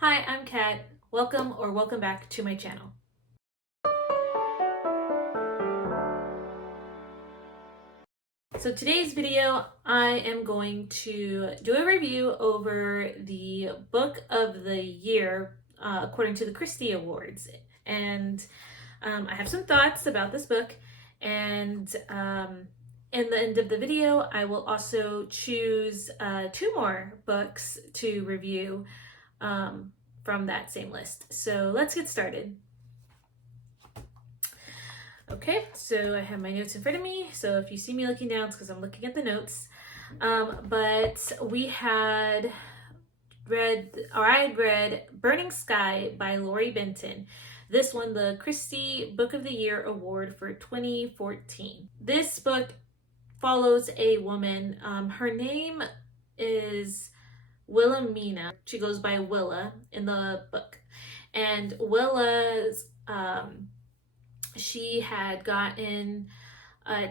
Hi, I'm Kat. Welcome back to my channel. So today's video, I am going to do a review over the book of the year according to the Christy Awards. And I have some thoughts about this book, and in the end of the video, I will also choose two more books to review from that same list. So let's get started. Okay, so I have my notes in front of me. So if you see me looking down, it's because I'm looking at the notes. But I had read Burning Sky by Lori Benton. This won the Christy Book of the Year Award for 2014. This book follows a woman. Her name is Wilhelmina. She goes by Willa in the book. And Willa's she had gotten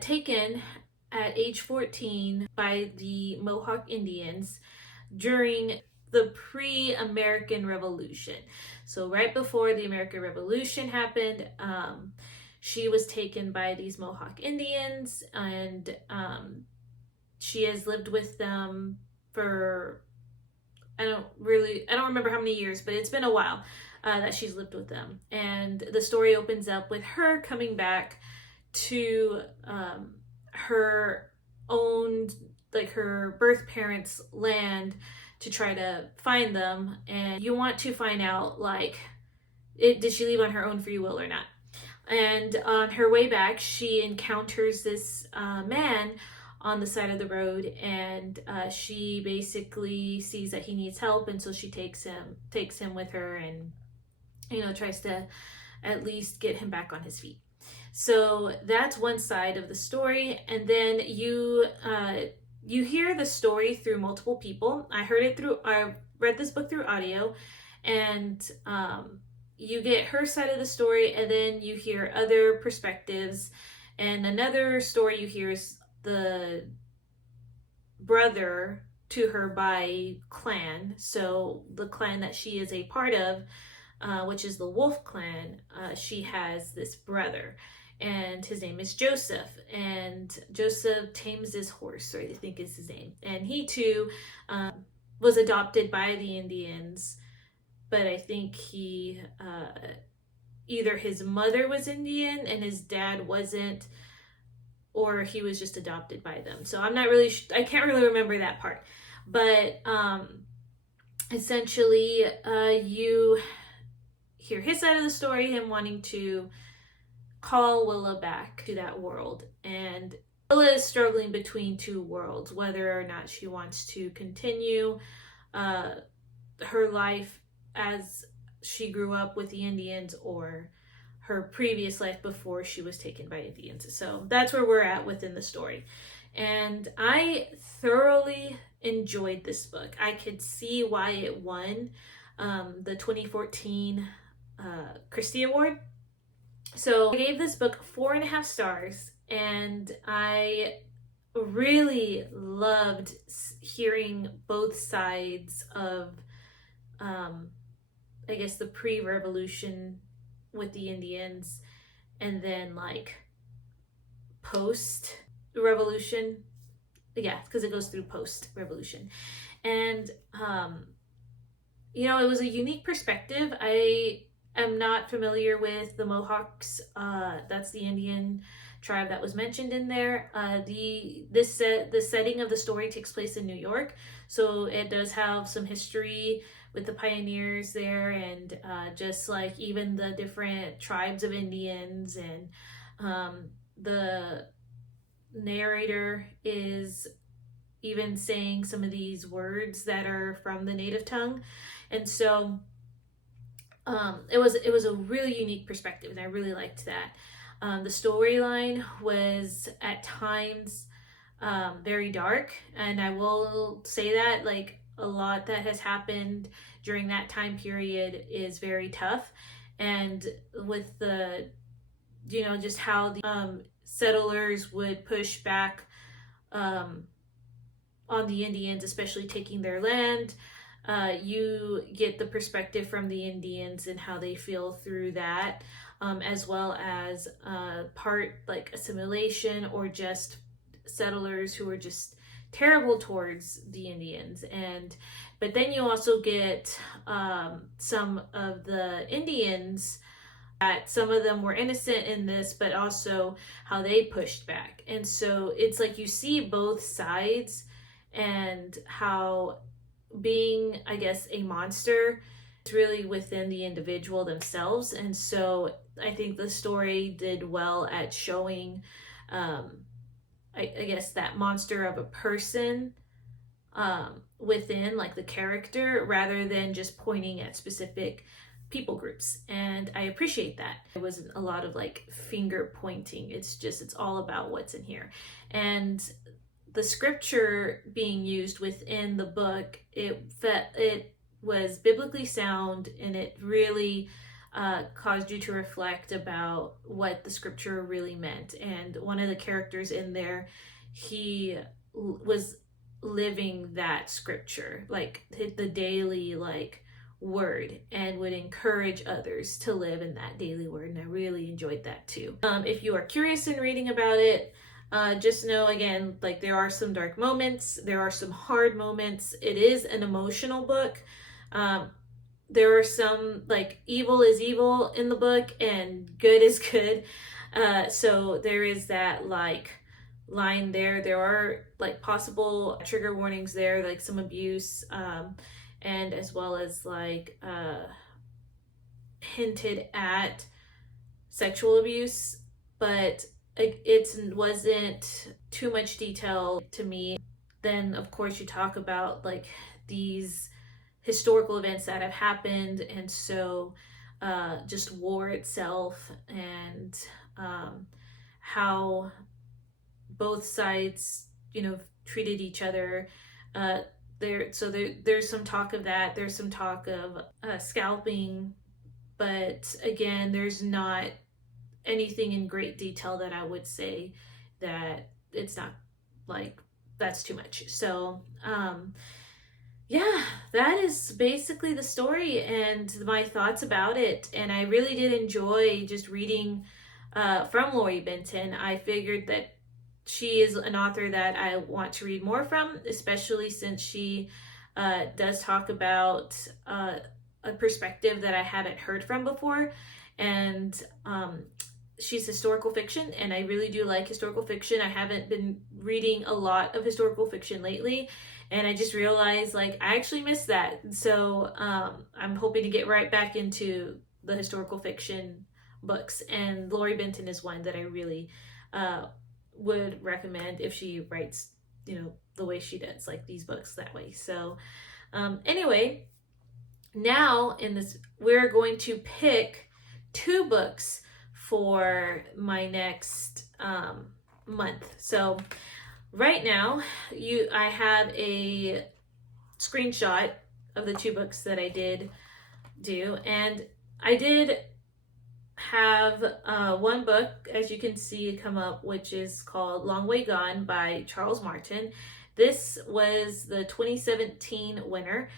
taken at age 14 by the Mohawk Indians during the pre-American Revolution. So right before the American Revolution happened, she was taken by these Mohawk Indians, and she has lived with them for I don't remember how many years, but it's been a while that she's lived with them. And the story opens up with her coming back to her own, like her birth parents' land, to try to find them. And you want to find out, like, did she leave on her own free will or not? And on her way back, she encounters this man on the side of the road, and she basically sees that he needs help, and so she takes him with her, and tries to at least get him back on his feet. So that's one side of the story. And then you hear the story through multiple people. I read this book through audio, and you get her side of the story, and then you hear other perspectives. And another story you hear is the brother to her by clan. So the clan that she is a part of, which is the Wolf clan, she has this brother, and his name is Joseph. And Joseph tames this horse, or I think is his name. And he too was adopted by the Indians, but I think he either his mother was Indian and his dad wasn't, or he was just adopted by them. So I'm not really I can't really remember that part. But essentially, you hear his side of the story, him wanting to call Willa back to that world. And Willa is struggling between two worlds, whether or not she wants to continue her life as she grew up with the Indians, or her previous life before she was taken by Indians. So that's where we're at within the story. And I thoroughly enjoyed this book. I could see why it won the 2014 Christy Award. So I gave this book 4.5 stars, and I really loved hearing both sides of, I guess, the pre-revolution with the Indians, and then like post-revolution. Yeah, because it goes through post-revolution. And it was a unique perspective. I am not familiar with the Mohawks. That's the Indian tribe that was mentioned in there. The setting of the story takes place in New York, so it does have some history with the pioneers there, and just like even the different tribes of Indians. And the narrator is even saying some of these words that are from the native tongue. And so it was a really unique perspective, and I really liked that. The storyline was at times very dark, and I will say that, like, a lot that has happened during that time period is very tough. And with the just how the settlers would push back on the Indians, especially taking their land, you get the perspective from the Indians and how they feel through that, as well as part like assimilation or just settlers who are just terrible towards the Indians. And but then you also get some of the Indians, that some of them were innocent in this, but also how they pushed back. And so it's like you see both sides, and how being, I guess, a monster is really within the individual themselves. And so I think the story did well at showing, I guess, that monster of a person within, like, the character, rather than just pointing at specific people groups. And I appreciate that. It wasn't a lot of like finger pointing. It's all about what's in here. And the scripture being used within the book, it was biblically sound, and it really caused you to reflect about what the scripture really meant. And one of the characters in there, he was living that scripture, like the daily like word, and would encourage others to live in that daily word. And I really enjoyed that too. If you are curious in reading about it, just know, again, like, there are some dark moments, there are some hard moments. It is an emotional book. There are some, like, evil is evil in the book and good is good. So there is that like line there. There are like possible trigger warnings there, like some abuse, and as well as like hinted at sexual abuse, but it wasn't too much detail to me. Then of course you talk about like these historical events that have happened, and so just war itself, and how both sides, treated each other. There's some talk of that. There's some talk of scalping, but again, there's not anything in great detail that I would say that it's not like that's too much. So yeah, that is basically the story and my thoughts about it. And I really did enjoy just reading from Lori Benton. I figured that she is an author that I want to read more from, especially since she does talk about a perspective that I haven't heard from before. And she's historical fiction, and I really do like historical fiction. I haven't been reading a lot of historical fiction lately, and I just realized like I actually missed that. So I'm hoping to get right back into the historical fiction books, and Lori Benton is one that I really would recommend if she writes, the way she does, like these books that way. So anyway, now in this, we're going to pick 2 books for my next month. So right now, I have a screenshot of the 2 books that I did do, and I did have one book, as you can see, come up, which is called Long Way Gone by Charles Martin. This was the 2017 winner,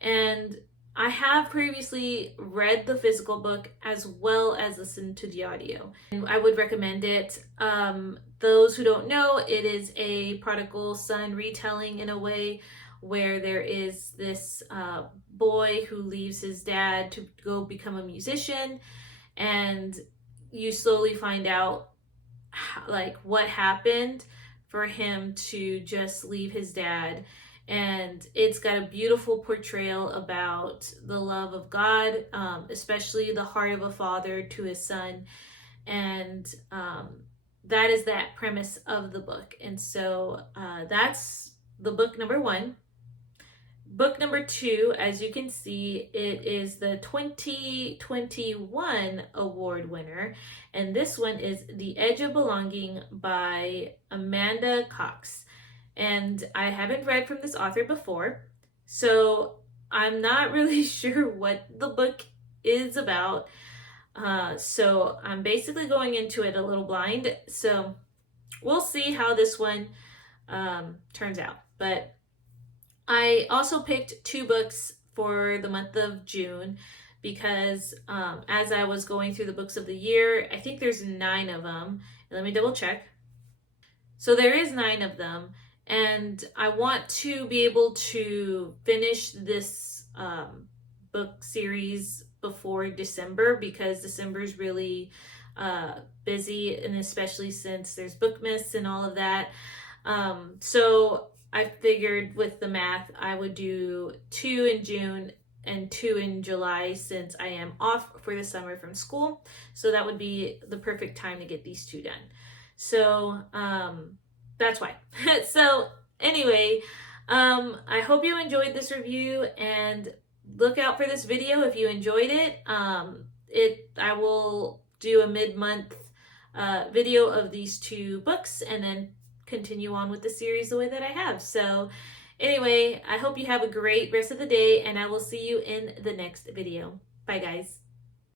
and I have previously read the physical book as well as listened to the audio, and I would recommend it. Those who don't know, it is a prodigal son retelling in a way, where there is this boy who leaves his dad to go become a musician, and you slowly find out like what happened for him to just leave his dad. And it's got a beautiful portrayal about the love of God, especially the heart of a father to his son. And that is that premise of the book. And so that's the book number 1. Book number 2, as you can see, it is the 2021 award winner. And this one is The Edge of Belonging by Amanda Cox. And I haven't read from this author before, so I'm not really sure what the book is about. So I'm basically going into it a little blind. So we'll see how this one turns out. But I also picked 2 books for the month of June because as I was going through the books of the year, I think there's 9 of them. Let me double check. So there is 9 of them, and I want to be able to finish this book series before December because December is really busy, and especially since there's Bookmas and all of that. So I figured with the math, I would do 2 in June and 2 in July since I am off for the summer from school. So that would be the perfect time to get these 2 done. So that's why. So anyway, I hope you enjoyed this review, and look out for this video if you enjoyed it. I will do a mid-month video of these 2 books and then continue on with the series the way that I have. So anyway, I hope you have a great rest of the day, and I will see you in the next video. Bye guys.